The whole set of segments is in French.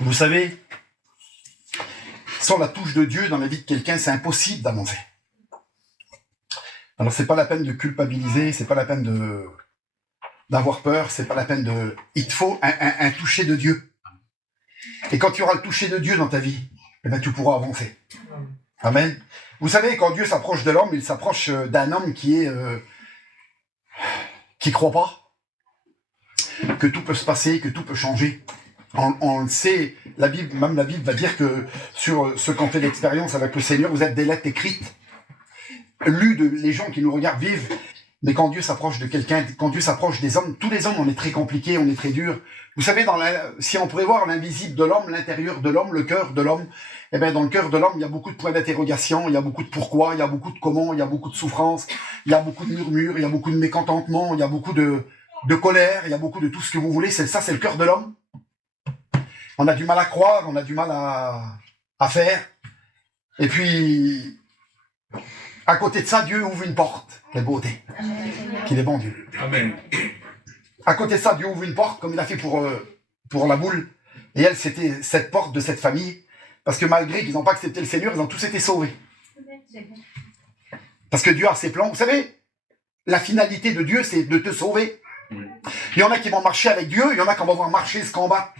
Vous savez, sans la touche de Dieu dans la vie de quelqu'un, c'est impossible d'avancer. Alors c'est pas la peine de culpabiliser, c'est pas la peine d'avoir peur, c'est pas la peine de... Il te faut un toucher de Dieu. Et quand tu auras le toucher de Dieu dans ta vie, eh ben, tu pourras avancer. Amen. Vous savez, quand Dieu s'approche de l'homme, il s'approche d'un homme qui croit pas que tout peut se passer, que tout peut changer. On le sait, même la Bible va dire que sur ceux qui ont fait l'expérience avec le Seigneur, vous êtes des lettres écrites, lues de les gens qui nous regardent vivent. Mais quand Dieu s'approche de quelqu'un, quand Dieu s'approche des hommes, tous les hommes, on est très compliqués, on est très durs. Vous savez, si on pouvait voir l'invisible de l'homme, l'intérieur de l'homme, le cœur de l'homme, eh bien, dans le cœur de l'homme, il y a beaucoup de points d'interrogation, il y a beaucoup de pourquoi, il y a beaucoup de comment, il y a beaucoup de souffrance, il y a beaucoup de murmures, il y a beaucoup de mécontentement, il y a beaucoup de colère, il y a beaucoup de tout ce que vous voulez. Ça, c'est le cœur de l'homme. On a du mal à croire, on a du mal à faire. Et puis, à côté de ça, Dieu ouvre une porte. Quelle beauté. Qu'il est bon, Dieu. Amen. À côté de ça, Dieu ouvre une porte, comme il a fait pour la boule. Et elle, c'était cette porte de cette famille. Parce que malgré qu'ils n'ont pas accepté le Seigneur, ils ont tous été sauvés. Parce que Dieu a ses plans. Vous savez, la finalité de Dieu, c'est de te sauver. Il y en a qui vont marcher avec Dieu, il y en a qui vont voir marcher ce combat.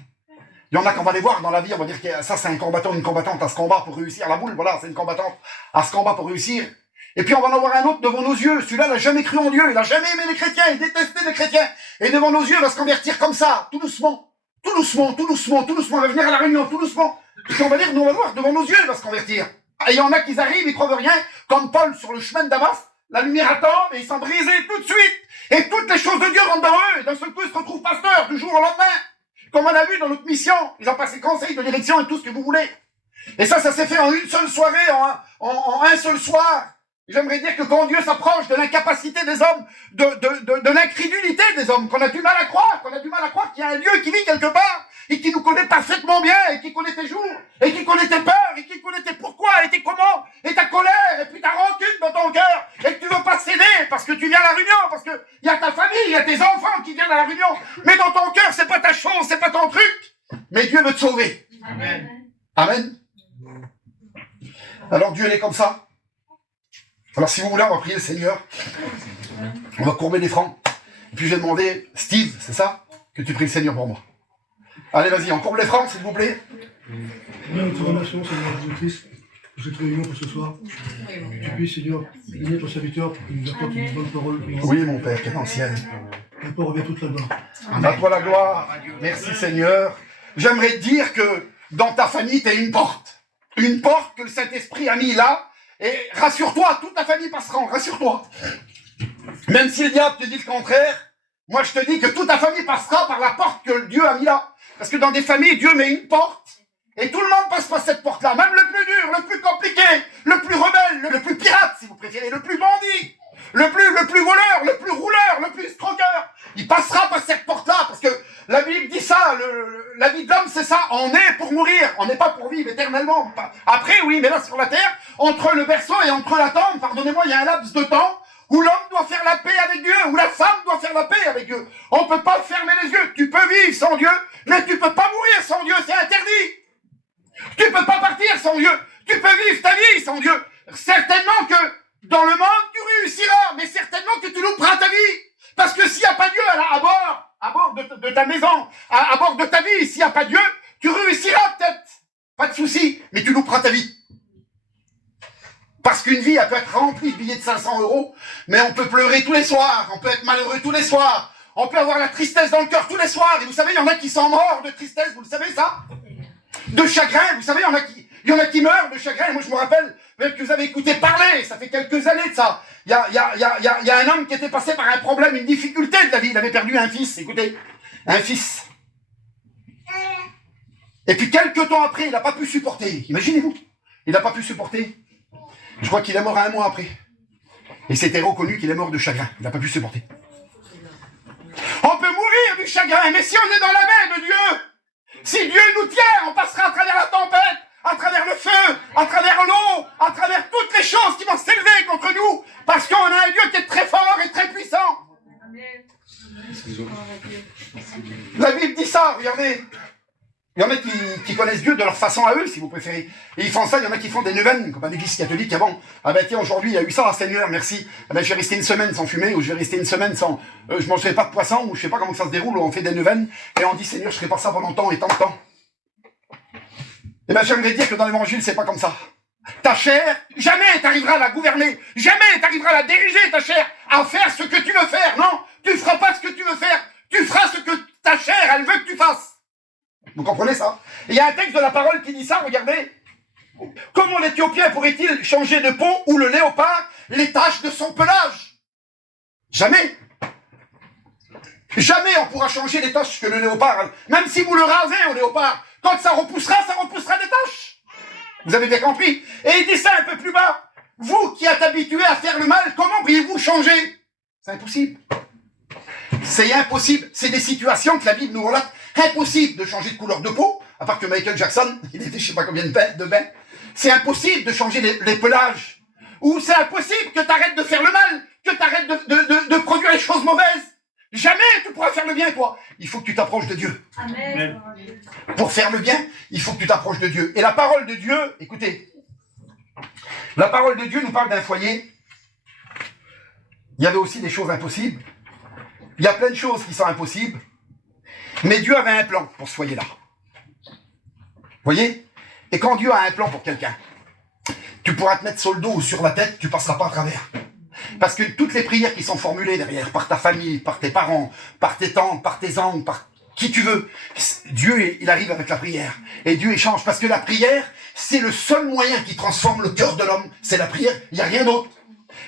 Il y en a qu'on va les voir dans la vie, on va dire que ça, c'est un combattant, une combattante à ce combat pour réussir. La boule, voilà, c'est une combattante à ce combat pour réussir. Et puis on va en avoir un autre devant nos yeux. Celui-là n'a jamais cru en Dieu, il n'a jamais aimé les chrétiens, il détestait les chrétiens. Et devant nos yeux, il va se convertir comme ça, tout doucement. Tout doucement, tout doucement, tout doucement. Il va venir à la réunion, tout doucement. Et puis on va dire, nous on va voir, devant nos yeux, il va se convertir. Et il y en a qui arrivent, ils croient rien, comme Paul sur le chemin de Damas. La lumière attend, et ils sont brisés tout de suite. Et toutes les choses de Dieu rentrent dans eux. Et d'un seul coup, ils se retrouvent pasteurs du jour au lendemain. Comme on a vu dans notre mission, ils ont passé conseil de direction et tout ce que vous voulez. Et ça s'est fait en une seule soirée, en un seul soir. J'aimerais dire que quand Dieu s'approche de l'incapacité des hommes, de l'incrédulité des hommes, qu'on a du mal à croire qu'il y a un Dieu qui vit quelque part, et qui nous connaît parfaitement bien, et qui connaît tes jours, et qui connaît tes peurs, et qui connaît tes pourquoi, et tes comment, et ta colère, et puis ta rancune dans ton cœur, et que tu veux pas céder, parce que tu viens à la réunion, parce que il y a ta famille, il y a tes enfants qui viennent à la réunion, mais dans ton cœur, c'est pas ta chose, c'est pas ton truc, mais Dieu veut te sauver. Amen. Amen. Alors Dieu, il est comme ça. Alors si vous voulez, on va prier le Seigneur. On va courber les francs. Et puis je vais demander, Steve, c'est ça, que tu pries le Seigneur pour moi. Allez, vas-y, on courbe les francs, s'il vous plaît. Nous te remercions, Seigneur Jésus-Christ, pour cette réunion pour ce soir. Tu puisses, Seigneur, bénir ton serviteur pour qu'il nous apporte une bonne parole. Oui, mon Père, qui est ancien. Et pour revient toute la gloire. À toi la gloire. Merci, Seigneur. J'aimerais te dire que dans ta famille, tu as une porte. Une porte que le Saint-Esprit a mis là. Et rassure-toi, toute ta famille passera, rassure-toi. Même si le diable te dit le contraire, moi je te dis que toute ta famille passera par la porte que Dieu a mis là. Parce que dans des familles, Dieu met une porte, et tout le monde passe par cette porte-là. Même le plus dur, le plus compliqué, le plus rebelle, le plus pirate, si vous préférez, le plus bandit, le plus voleur, le plus rouleur, le plus escroqueur. Il passera par cette porte-là, parce que la Bible dit ça, la vie de l'homme c'est ça, on est pour mourir, on n'est pas pour vivre éternellement. Après oui, mais là sur la terre, entre le berceau et entre la tombe, pardonnez-moi, il y a un laps de temps où l'homme doit faire la paix avec Dieu, où la femme doit faire la paix avec Dieu. On ne peut pas fermer les yeux, tu peux vivre sans Dieu, mais tu ne peux pas mourir sans Dieu, c'est interdit. Tu ne peux pas partir sans Dieu, tu peux vivre ta vie sans Dieu. Certainement que dans le monde tu réussiras, mais certainement que tu louperas ta vie. Parce que s'il n'y a pas Dieu à bord de ta maison, à bord de ta vie, s'il n'y a pas Dieu, tu réussiras peut-être. Pas de souci, mais tu louperas ta vie. Parce qu'une vie, elle peut être remplie de billets de 500 €, mais on peut pleurer tous les soirs, on peut être malheureux tous les soirs, on peut avoir la tristesse dans le cœur tous les soirs. Et vous savez, il y en a qui sont morts de tristesse, vous le savez ça? De chagrin, vous savez, il y en a qui meurent de chagrin. Et moi, je me rappelle, peut-être que vous avez écouté parler, ça fait quelques années de ça. Il y a un homme qui était passé par un problème, une difficulté de la vie. Il avait perdu un fils, écoutez, un fils. Et puis, quelques temps après, il n'a pas pu supporter. Imaginez-vous, il n'a pas pu supporter. Je crois qu'il est mort 1 mois après. Et c'était reconnu qu'il est mort de chagrin. Il n'a pas pu supporter. On peut mourir du chagrin, mais si on est dans la main de Dieu, si Dieu nous tient, on passera à travers la tempête, à travers le feu, à travers l'eau, à travers toutes les choses qui vont s'élever contre nous, parce qu'on a un Dieu qui est très fort et très puissant. La Bible dit ça, regardez. Il y en a qui connaissent Dieu de leur façon à eux, si vous préférez. Et ils font ça, il y en a qui font des neuvaines, comme à l'église catholique avant. Ah ben tiens, aujourd'hui, il y a eu ça, Seigneur, merci. Ah ben je vais rester une semaine sans fumer, ou je vais rester une semaine sans... je mangerai pas de poisson, ou je sais pas comment ça se déroule, où on fait des neuvaines, et on dit, Seigneur, je ferai pas ça pendant tant et tant de temps. Eh ben j'aimerais dire que dans l'évangile, c'est pas comme ça. Ta chair, jamais t'arriveras à la gouverner, jamais t'arriveras à la diriger, ta chair, à faire ce que tu veux faire, non. Tu feras pas ce que tu veux faire, tu feras ce que ta chair, elle veut que tu fasses. Vous comprenez ça? Il y a un texte de la parole qui dit ça, regardez. Comment l'Éthiopien pourrait-il changer de peau ou le léopard les taches de son pelage? Jamais. Jamais on pourra changer les taches que le léopard. Même si vous le rasez au léopard, quand ça repoussera des taches. Vous avez bien compris? Et il dit ça un peu plus bas. Vous qui êtes habitués à faire le mal, comment pourriez-vous changer? C'est impossible. C'est impossible. C'est des situations que la Bible nous relate. Impossible de changer de couleur de peau, à part que Michael Jackson, il était je sais pas combien de bains. C'est impossible de changer les pelages. Ou c'est impossible que tu arrêtes de faire le mal, que tu arrêtes de produire les choses mauvaises. Jamais tu pourras faire le bien, toi. Il faut que tu t'approches de Dieu. Amen. Pour faire le bien, il faut que tu t'approches de Dieu. Et la parole de Dieu, écoutez, la parole de Dieu nous parle d'un foyer. Il y avait aussi des choses impossibles. Il y a plein de choses qui sont impossibles. Mais Dieu avait un plan pour ce foyer-là. Vous voyez? Et quand Dieu a un plan pour quelqu'un, tu pourras te mettre sur le dos ou sur la tête, tu passeras pas à travers. Parce que toutes les prières qui sont formulées derrière, par ta famille, par tes parents, par tes tantes, par tes oncles, par qui tu veux, Dieu, il arrive avec la prière. Et Dieu échange. Parce que la prière, c'est le seul moyen qui transforme le cœur de l'homme. C'est la prière, il n'y a rien d'autre.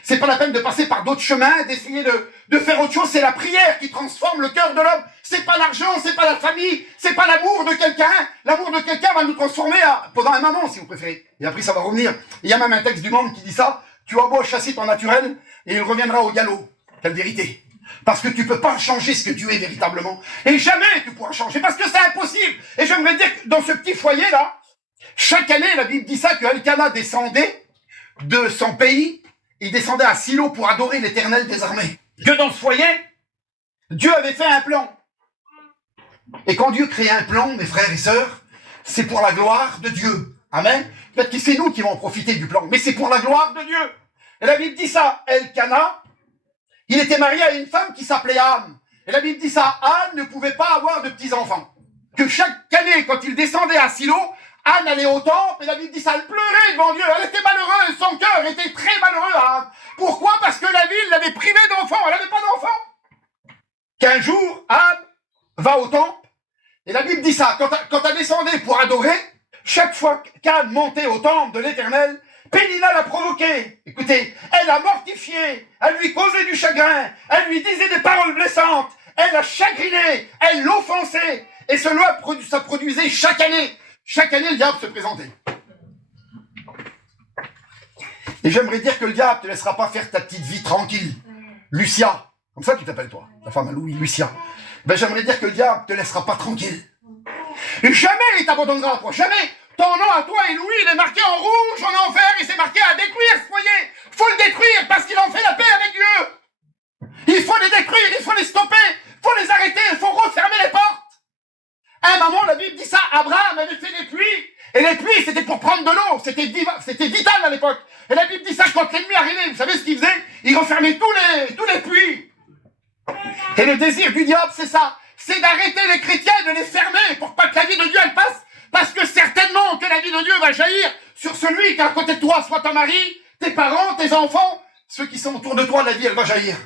C'est pas la peine de passer par d'autres chemins, d'essayer de faire autre chose. C'est la prière qui transforme le cœur de l'homme. C'est pas l'argent, c'est pas la famille, c'est pas l'amour de quelqu'un. L'amour de quelqu'un va nous transformer pendant un moment, si vous préférez. Et après, ça va revenir. Il y a même un texte du monde qui dit ça. Tu as beau chasser ton naturel, et il reviendra au galop. Quelle vérité. Parce que tu peux pas changer ce que tu es véritablement. Et jamais tu pourras changer, parce que c'est impossible. Et j'aimerais dire que dans ce petit foyer-là, chaque année, la Bible dit ça, que Elkana descendait de son pays. Il descendait à Silo pour adorer l'Éternel des armées. Que dans ce foyer, Dieu avait fait un plan. Et quand Dieu crée un plan, mes frères et sœurs, c'est pour la gloire de Dieu. Amen. Peut-être que c'est nous qui vont profiter du plan, mais c'est pour la gloire de Dieu. Et la Bible dit ça, Elkana, il était marié à une femme qui s'appelait Anne. Et la Bible dit ça, Anne ne pouvait pas avoir de petits-enfants. Que chaque année, quand il descendait à Silo, Anne allait au temple, et la Bible dit ça, elle pleurait devant Dieu, elle était malheureuse, son cœur était très malheureux à Anne. Pourquoi? Parce que la ville l'avait privée d'enfants, elle n'avait pas d'enfants. Qu'un jour, Anne va au temple, et la Bible dit ça, quand elle descendait pour adorer, chaque fois qu'Anne montait au temple de l'Éternel, Pénina l'a provoquée. Écoutez, elle a mortifié, elle lui causait du chagrin, elle lui disait des paroles blessantes, elle a chagriné, elle l'offensait, et cela ça produisait chaque année. Chaque année, le diable se présentait. Et j'aimerais dire que le diable ne te laissera pas faire ta petite vie tranquille. Lucia, comme ça tu t'appelles toi, ta femme à Louis, Lucia. Ben j'aimerais dire que le diable ne te laissera pas tranquille. Et jamais il t'abandonnera, toi, jamais. Ton nom à toi et Louis, il est marqué en rouge, en enfer, et c'est marqué à détruire ce foyer. Faut le détruire parce qu'il en fait la paix avec Dieu. Il faut les détruire, il faut les stopper, il faut les arrêter, il faut refermer les portes. À un moment, la Bible dit ça, Abraham avait fait des puits, et les puits, c'était pour prendre de l'eau, c'était vital à l'époque. Et la Bible dit ça, quand l'ennemi arrivait, vous savez ce qu'il faisait? Il refermait tous les puits. Et le désir du diable, c'est ça, c'est d'arrêter les chrétiens et de les fermer pour pas que la vie de Dieu, elle passe, parce que certainement que la vie de Dieu va jaillir sur celui qui est à côté de toi, soit ton mari, tes parents, tes enfants, ceux qui sont autour de toi, la vie, elle va jaillir.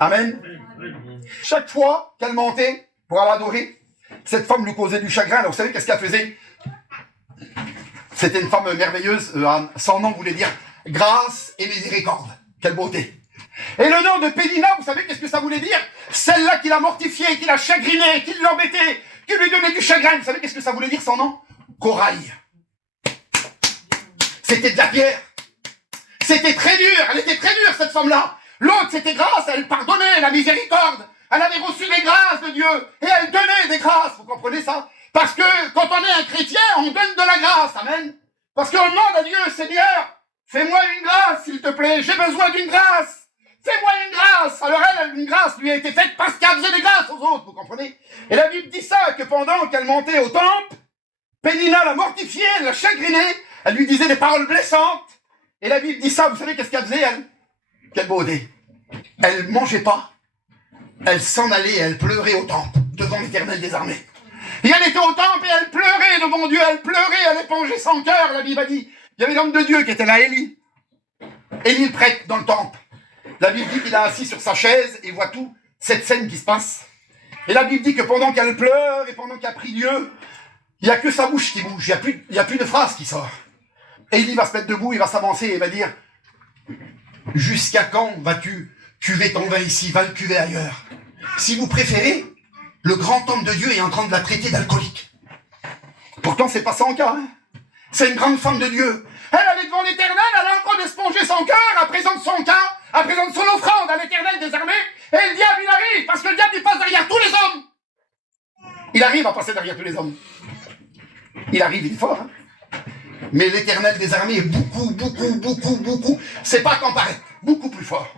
Amen. Chaque fois qu'elle montait pour aller adorer, cette femme lui causait du chagrin. Alors vous savez qu'est-ce qu'elle faisait? C'était une femme merveilleuse. Son nom voulait dire grâce et miséricorde. Quelle beauté. Et le nom de Pénina, vous savez qu'est-ce que ça voulait dire? Celle-là qui l'a mortifié, qui l'a chagriné, qui l'embêtait, qui lui donnait du chagrin. Vous savez qu'est-ce que ça voulait dire son nom? Corail. C'était de la pierre. C'était très dur. Elle était très dure, cette femme-là. L'autre, c'était grâce. Elle pardonnait, la miséricorde. Elle avait reçu les grâces de Dieu. Et elle donnait des grâces. Vous comprenez ça? Parce que quand on est un chrétien, on donne de la grâce. Amen. Parce qu'on demande à Dieu, Seigneur, fais-moi une grâce, s'il te plaît. J'ai besoin d'une grâce. Fais-moi une grâce. Alors elle, une grâce lui a été faite parce qu'elle faisait des grâces aux autres. Vous comprenez? Et la Bible dit ça, que pendant qu'elle montait au temple, Pénina l'a mortifiée, elle l'a chagrinée, elle lui disait des paroles blessantes. Et la Bible dit ça, vous savez qu'est-ce qu'elle faisait, elle? Quelle beauté. Elle mangeait pas, elle s'en allait et elle pleurait au temple, devant l'Éternel des armées. Et elle était au temple et elle pleurait devant Dieu, elle pleurait, elle épongeait son cœur, la Bible a dit. Il y avait l'homme de Dieu qui était là, Élie. Élie le prêtre dans le temple. La Bible dit qu'il est assis sur sa chaise et voit tout, cette scène qui se passe. Et la Bible dit que pendant qu'elle pleure et pendant qu'elle prie Dieu, il n'y a que sa bouche qui bouge, il n'y a plus de phrase qui sort. Élie va se mettre debout, il va s'avancer et va dire « Jusqu'à quand vas-tu cuver ton vin ici, va le cuver ailleurs. Si vous préférez, le grand homme de Dieu est en train de la traiter d'alcoolique. » Pourtant, c'est pas son cas. Hein. C'est une grande femme de Dieu. Elle est devant l'Éternel, elle est en train d'esponger son cœur, elle présente son cas, elle présente son offrande à l'Éternel des armées, et le diable, il arrive, parce que le diable, il passe derrière tous les hommes. Il arrive à passer derrière tous les hommes. Il arrive, il est fort, hein. Mais l'Éternel des armées est beaucoup, c'est pas qu'en paraître, beaucoup plus fort.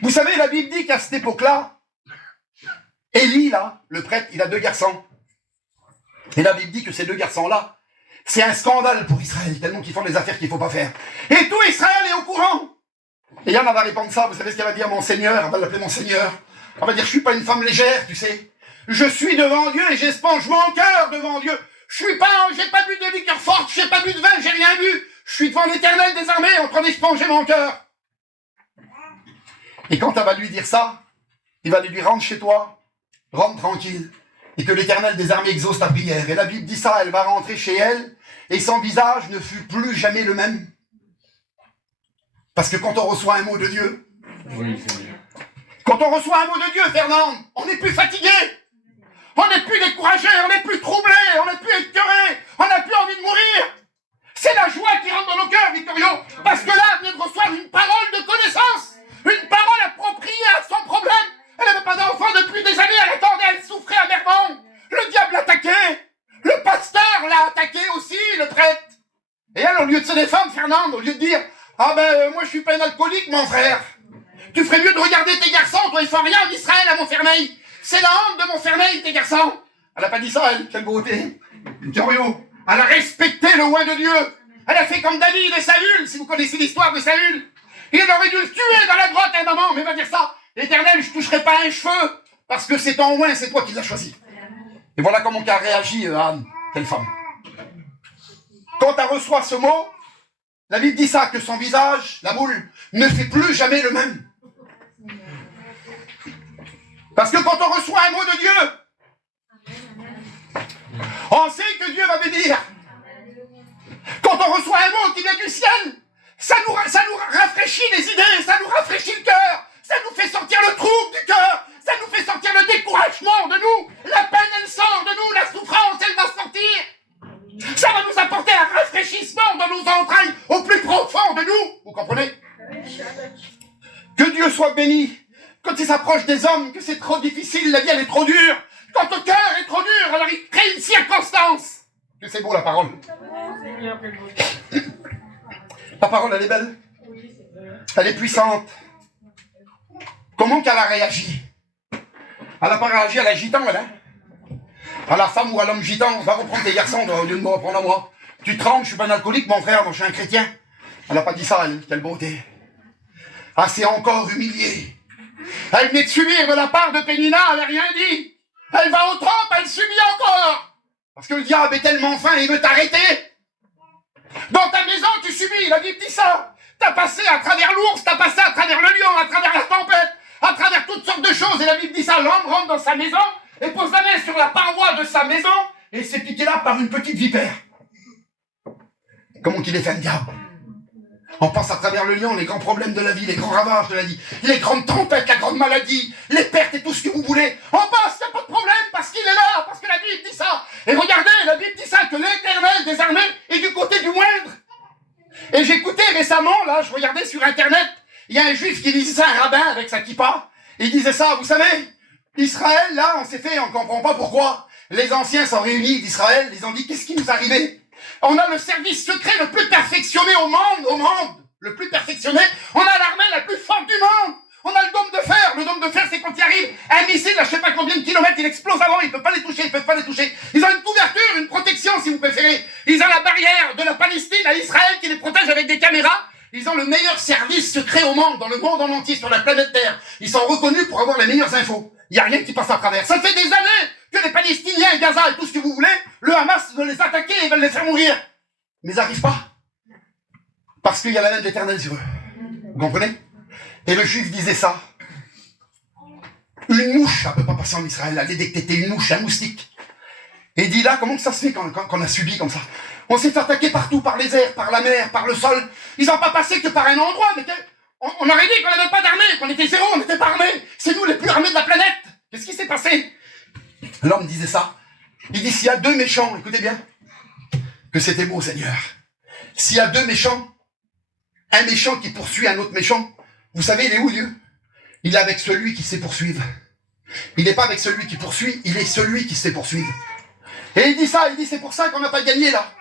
Vous savez, la Bible dit qu'à cette époque-là, Élie, là, le prêtre, il a 2 garçons. Et la Bible dit que ces 2 garçons-là, c'est un scandale pour Israël, tellement qu'ils font des affaires qu'il ne faut pas faire. Et tout Israël est au courant. Et Yann va répondre ça, vous savez ce qu'elle va dire, mon Seigneur, elle va l'appeler mon Seigneur. Elle va dire, je suis pas une femme légère, tu sais. Je suis devant Dieu et j'esponge mon cœur devant Dieu. J'ai pas bu de liqueur forte, j'ai pas bu de vin, j'ai rien bu. Je suis devant l'Éternel des armées en train d'esponger mon cœur. Et quand elle va lui dire ça, il va lui dire, rentre chez toi, rentre tranquille. Et que l'Éternel des armées exauce ta prière. Et la Bible dit ça, elle va rentrer chez elle, et son visage ne fut plus jamais le même. Parce que quand on reçoit un mot de Dieu, quand on reçoit un mot de Dieu, Fernand, on n'est plus fatigué, on n'est plus découragé, on n'est plus troublé, on n'est plus écœuré, on n'a plus envie de mourir. C'est la joie qui rentre dans nos cœurs, Victorio, parce que là, elle vient de recevoir une parole de connaissance, une parole appropriée à son problème. Elle n'avait pas d'enfant depuis des années, elle attendait, elle souffrait amèrement. Le diable l'attaquait, le pasteur l'a attaqué aussi, le prêtre. Et elle, au lieu de se défendre, Fernande, au lieu de dire « Ah ben, moi je suis pas un alcoolique, mon frère. Tu ferais mieux de regarder tes garçons, toi ils font rien en Israël à Montfermeil. C'est la honte de Montfermeil, tes garçons. » Elle a pas dit ça, elle, quelle beauté. Victorio, elle a respecté le roi de Dieu. Elle a fait comme David et Saül, si vous connaissez l'histoire de Saül. Il aurait dû le tuer dans la grotte à un moment, mais il va dire ça. L'Éternel, je toucherai pas un cheveu, parce que c'est ton oint, c'est toi qui l'as choisi. Et voilà comment qu'a réagi Anne, quelle femme. Quand elle reçoit ce mot, la Bible dit ça, que son visage, la boule, ne fait plus jamais le même. Parce que quand on reçoit un mot de Dieu, on sait que Dieu va bénir. Quand on reçoit un mot qui vient du ciel, ça nous rafraîchit les idées, ça nous rafraîchit le cœur, ça nous fait sortir le trouble du cœur, ça nous fait sortir le découragement de nous, la peine elle sort de nous, la souffrance elle va sortir. Ça va nous apporter un rafraîchissement dans nos entrailles au plus profond de nous, vous comprenez? Que Dieu soit béni. Quand il s'approche des hommes, que c'est trop difficile, la vie elle est trop dure, quand le cœur est trop dur, alors il crée une circonstance. Que c'est beau la parole. La parole elle est belle, elle est puissante. Comment qu'elle a réagi? Elle n'a pas réagi à la gitan, elle, hein? À la femme ou à l'homme gitan, va reprendre tes garçons au lieu de me reprendre à moi. Tu te rends, je suis pas un alcoolique, mon frère, moi je suis un chrétien. Elle n'a pas dit ça, elle, quelle beauté. Ah, c'est encore humilié. Elle venait de subir de la part de Pénina, elle n'a rien dit. Elle va au temple, elle subit encore. Parce que le diable est tellement fin, il veut t'arrêter. Dans ta maison, tu subis, la Bible dit ça. T'as passé à travers l'ours, t'as passé à travers le lion, à travers la tempête, à travers toutes sortes de choses. Et la Bible dit ça, l'homme rentre dans sa maison et pose la main sur la paroi de sa maison et s'est piqué là par une petite vipère. Comment qu'il est fait, le diable? On passe à travers le lion, les grands problèmes de la vie, les grands ravages de la vie, les grandes tempêtes, la grande maladie, les pertes et tout ce que vous voulez. On passe, il n'y a pas de problème, parce qu'il est là, parce que la Bible dit ça. Et regardez, la Bible dit ça, que l'Éternel des armées est du côté du moindre. Et j'écoutais récemment, là, je regardais sur Internet, il y a un juif qui disait ça, un rabbin avec sa kippa, et il disait ça, vous savez, Israël, là, on s'est fait, on ne comprend pas pourquoi. Les anciens sont réunis d'Israël, ils ont dit, qu'est-ce qui nous arrivait? On a le service secret le plus perfectionné au monde, le plus perfectionné. On a l'armée la plus forte du monde. On a le dôme de fer. Le dôme de fer, c'est quand il arrive un missile à je sais pas combien de kilomètres, il explose avant, ils ne peuvent pas les toucher, Ils ont une couverture, une protection protection, si vous préférez. Ils ont la barrière de la Palestine à Israël qui les protège avec des caméras. Ils ont le meilleur service secret au monde, dans le monde en entier, sur la planète Terre. Ils sont reconnus pour avoir les meilleures infos. Il n'y a rien qui passe à travers. Ça fait des années que les Palestiniens, Gaza et tout ce que vous voulez, le Hamas veut les attaquer et veulent les faire mourir. Mais ils n'arrivent pas. Parce qu'il y a la main de l'Éternel sur eux. Vous comprenez? Et le Juif disait ça. Une mouche, ça ne peut pas passer en Israël. Elle est détectée, une mouche, un moustique. Et il dit là, comment ça se fait qu'on a subi comme ça? On s'est fait attaquer partout, par les airs, par la mer, par le sol. Ils n'ont pas passé que par un endroit, mais on aurait dit qu'on n'avait pas d'armée, qu'on était zéro, on n'était pas armés. C'est nous les plus armés de la planète. Qu'est-ce qui s'est passé? L'homme disait ça. Il dit, s'il y a deux méchants, écoutez bien, que c'était beau, Seigneur. S'il y a deux méchants, un méchant qui poursuit un autre méchant, vous savez, il est où, Dieu? Il est avec celui qui sait poursuivre. Il n'est pas avec celui qui poursuit, il est celui qui sait poursuivre. Et il dit ça, il dit, c'est pour ça qu'on n'a pas gagné, là.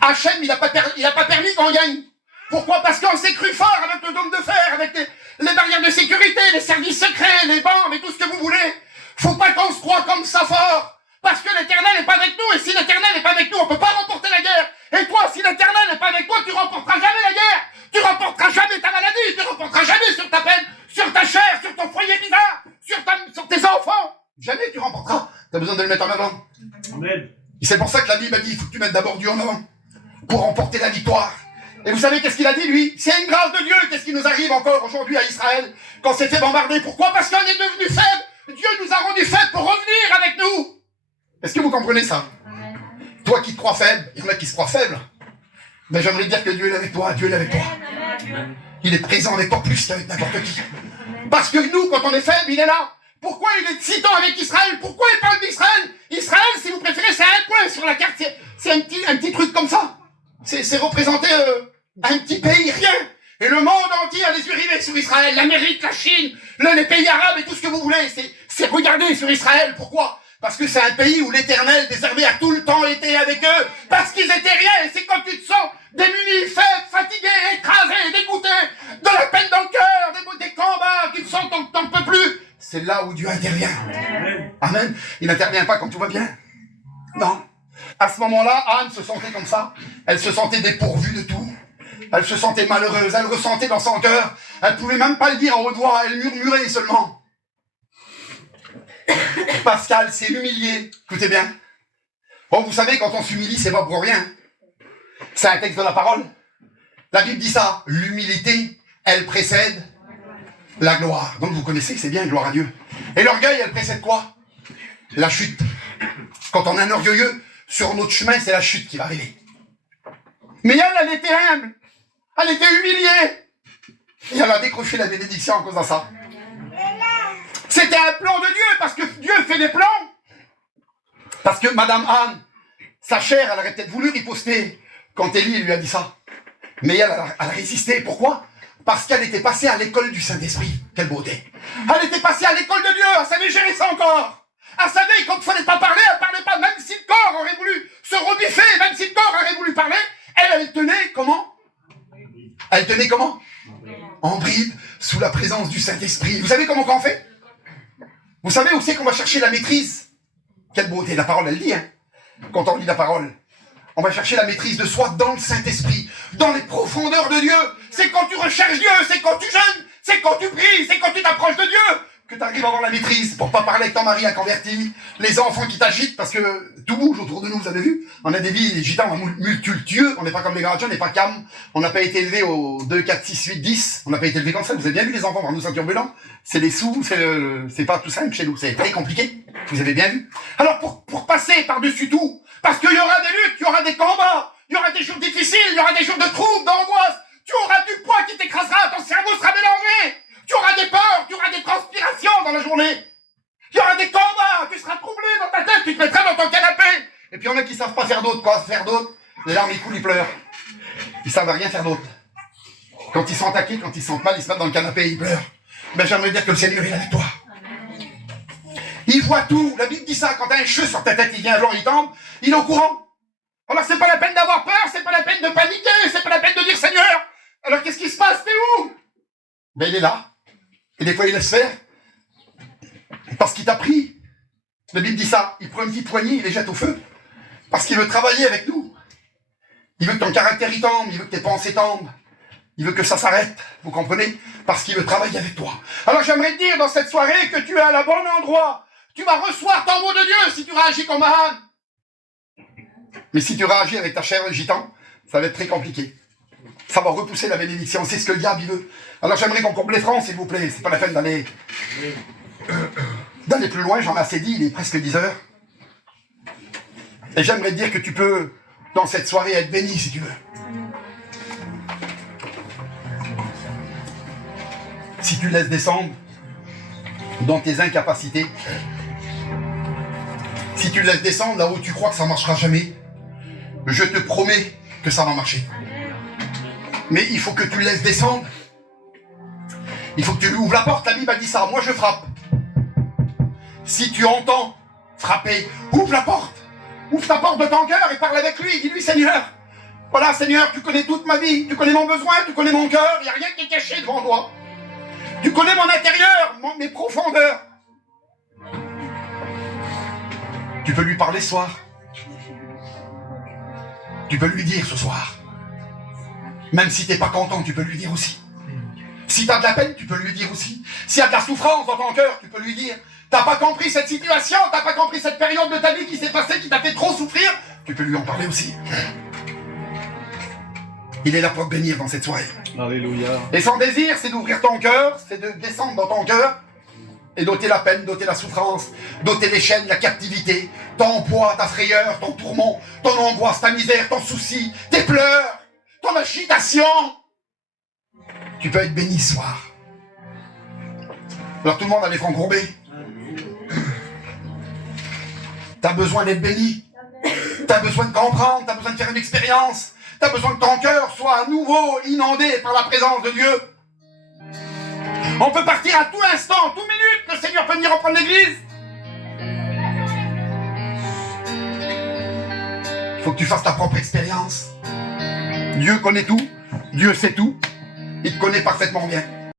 Hachem, il n'a pas permis qu'on gagne. Pourquoi? Parce qu'on s'est cru fort avec le dôme de fer, avec les barrières de sécurité, les services secrets, les bandes et tout ce que vous voulez. Faut pas qu'on se croie comme ça fort. Parce que l'Éternel n'est pas avec nous, et si l'Éternel n'est pas avec nous, on peut pas remporter la guerre. Et toi, si l'Éternel n'est pas avec toi, tu remporteras jamais la guerre. Tu remporteras jamais ta maladie, tu remporteras jamais sur ta peine, sur ta chair, sur ton foyer bizarre, sur tes enfants. Jamais tu remporteras. T'as besoin de le mettre en avant. Amen. Et c'est pour ça que la Bible a dit, il faut que tu mettes d'abord Dieu en avant. Pour remporter la victoire. Et vous savez qu'est-ce qu'il a dit, lui? C'est une grâce de Dieu. Qu'est-ce qui nous arrive encore aujourd'hui à Israël quand c'est fait bombarder? Pourquoi? Parce qu'on est devenu faible. Dieu nous a rendus faibles pour revenir avec nous. Est-ce que vous comprenez ça? Amen. Toi qui te crois faible, il y en a qui se croient faibles. Ben j'aimerais dire que Dieu est avec toi. Dieu est avec toi. Amen. Il est présent avec toi plus qu'avec n'importe qui. Parce que nous, quand on est faible, il est là. Pourquoi il est si temps avec Israël? Pourquoi il parle d'Israël? Israël, si vous préférez, c'est un point sur la carte. C'est un petit truc comme ça. C'est représenter un petit pays, rien. Et le monde entier a les yeux rivés sur Israël. L'Amérique, la Chine, les pays arabes et tout ce que vous voulez. C'est regarder sur Israël. Pourquoi? Parce que c'est un pays où l'Éternel, désormais, a tout le temps été avec eux. Parce qu'ils étaient rien. Et c'est quand tu te sens démuni, faible, fatigué, écrasé, dégoûté, de la peine dans le cœur, des combats, tu te sens que t'en peux plus. C'est là où Dieu intervient. Amen. Amen. Il n'intervient pas quand tout va bien. Non. À ce moment-là, Anne se sentait comme ça. Elle se sentait dépourvue de tout. Elle se sentait malheureuse. Elle ressentait dans son cœur. Elle pouvait même pas le dire en haute voix. Elle murmurait seulement. Pascal s'est humilié. Écoutez bien. Bon, vous savez, quand on s'humilie, c'est pas pour rien. C'est un texte de la parole. La Bible dit ça. L'humilité, elle précède la gloire. Donc vous connaissez, c'est bien, gloire à Dieu. Et l'orgueil, elle précède quoi? La chute. Quand on est un orgueilleux, sur notre chemin, c'est la chute qui va arriver. Mais elle était humble. Elle était humiliée. Et elle a décroché la bénédiction en cause de ça. C'était un plan de Dieu, parce que Dieu fait des plans. Parce que Madame Anne, sa chair, elle aurait peut-être voulu riposter quand Élie lui a dit ça. Mais elle a résisté. Pourquoi? Parce qu'elle était passée à l'école du Saint-Esprit. Quelle beauté. Elle était passée à l'école de Dieu. Elle savait gérer ça encore. Elle savait quand il ne fallait pas parler, elle ne parlait pas. Même si le corps aurait voulu se rebiffer, même si le corps aurait voulu parler, elle tenait comment? Elle tenait comment? En bride, sous la présence du Saint-Esprit. Vous savez comment on fait? Vous savez où c'est qu'on va chercher la maîtrise? Quelle beauté. La parole, elle dit, hein, quand on lit la parole. On va chercher la maîtrise de soi dans le Saint-Esprit, dans les profondeurs de Dieu. C'est quand tu recherches Dieu, c'est quand tu jeûnes, c'est quand tu pries, c'est quand tu t'approches de Dieu que tu arrives à avoir la maîtrise pour pas parler avec ton mari inconverti, les enfants qui t'agitent parce que tout bouge autour de nous, vous avez vu? On a des vies gitanes, multitueux, on n'est pas comme les Garagiens, on n'est pas calme, on n'a pas été élevé au 2, 4, 6, 8, 10, on n'a pas été élevé comme ça. Vous avez bien vu les enfants voir nous sont turbulents? C'est les sous, c'est pas tout simple chez nous, c'est très compliqué. Vous avez bien vu? Alors pour passer par-dessus tout, parce qu'il y aura des luttes, il y aura des combats, il y aura des jours difficiles, il y aura des jours de troubles, d'angoisse, tu auras du poids qui t'écrasera, ton cerveau sera mélangé, tu auras des peurs, tu auras des transpirations dans la journée, il y aura des combats, tu seras troublé dans ta tête, tu te mettras dans ton canapé. Et puis il y en a qui savent pas faire d'autre, quoi, faire d'autre, les larmes ils coulent, ils pleurent. Ils savent rien faire d'autre. Quand ils sont attaqués, quand ils se sentent mal, ils se mettent dans le canapé et ils pleurent. Ben j'aimerais dire que le Seigneur est avec toi. Il voit tout. La Bible dit ça. Quand t'as un cheveu sur ta tête, il vient un jour, il tombe, il est au courant. Alors c'est pas la peine d'avoir peur, c'est pas la peine de paniquer, c'est pas la peine de dire Seigneur. Alors qu'est-ce qui se passe? T'es où? Ben il est là. Et des fois il laisse faire. Parce qu'il t'a pris. La Bible dit ça. Il prend une petite poignée, il les jette au feu. Parce qu'il veut travailler avec nous. Il veut que ton caractère y tombe, il veut que tes pensées tombent. Il veut que ça s'arrête, vous comprenez? Parce qu'il veut travailler avec toi. Alors j'aimerais te dire dans cette soirée que tu es à la bonne endroit. Tu vas recevoir ton mot de Dieu si tu réagis comme Anne. Mais si tu réagis avec ta chair de gitan, ça va être très compliqué. Ça va repousser la bénédiction, c'est ce que le diable il veut. Alors j'aimerais qu'on coupe les francs, s'il vous plaît. C'est pas la peine d'aller plus loin, j'en ai assez dit, il est presque 10 heures. Et j'aimerais te dire que tu peux, dans cette soirée, être béni si tu veux. Si tu laisses descendre dans tes incapacités, si tu laisses descendre là où tu crois que ça ne marchera jamais, je te promets que ça va marcher. Mais il faut que tu laisses descendre. Il faut que tu lui ouvres la porte. La Bible a dit ça. Moi, je frappe. Si tu entends frapper, ouvre la porte. Ouvre ta porte de ton cœur et parle avec lui. Dis-lui, Seigneur, voilà, Seigneur, tu connais toute ma vie. Tu connais mon besoin, tu connais mon cœur. Il n'y a rien qui est caché devant toi. Tu connais mon intérieur, mes profondeurs. Tu peux lui parler ce soir. Tu peux lui dire ce soir. Même si tu n'es pas content, tu peux lui dire aussi. Si tu as de la peine, tu peux lui dire aussi. S'il y a de la souffrance dans ton cœur, tu peux lui dire. T'as pas compris cette situation, t'as pas compris cette période de ta vie qui s'est passée, qui t'a fait trop souffrir, tu peux lui en parler aussi. Il est là pour te bénir dans cette soirée. Alléluia. Et son désir, c'est d'ouvrir ton cœur, c'est de descendre dans ton cœur et d'ôter la peine, d'ôter la souffrance, d'ôter les chaînes, la captivité, ton poids, ta frayeur, ton tourment, ton angoisse, ta misère, ton souci, tes pleurs, ton agitation. Tu peux être béni ce soir. Alors tout le monde a les fronts courbés. T'as besoin d'être béni. T'as besoin de comprendre, t'as besoin de faire une expérience. T'as besoin que ton cœur soit à nouveau inondé par la présence de Dieu. On peut partir à tout instant, toute minute, le Seigneur peut venir reprendre l'église. Il faut que tu fasses ta propre expérience. Dieu connaît tout, Dieu sait tout, il te connaît parfaitement bien.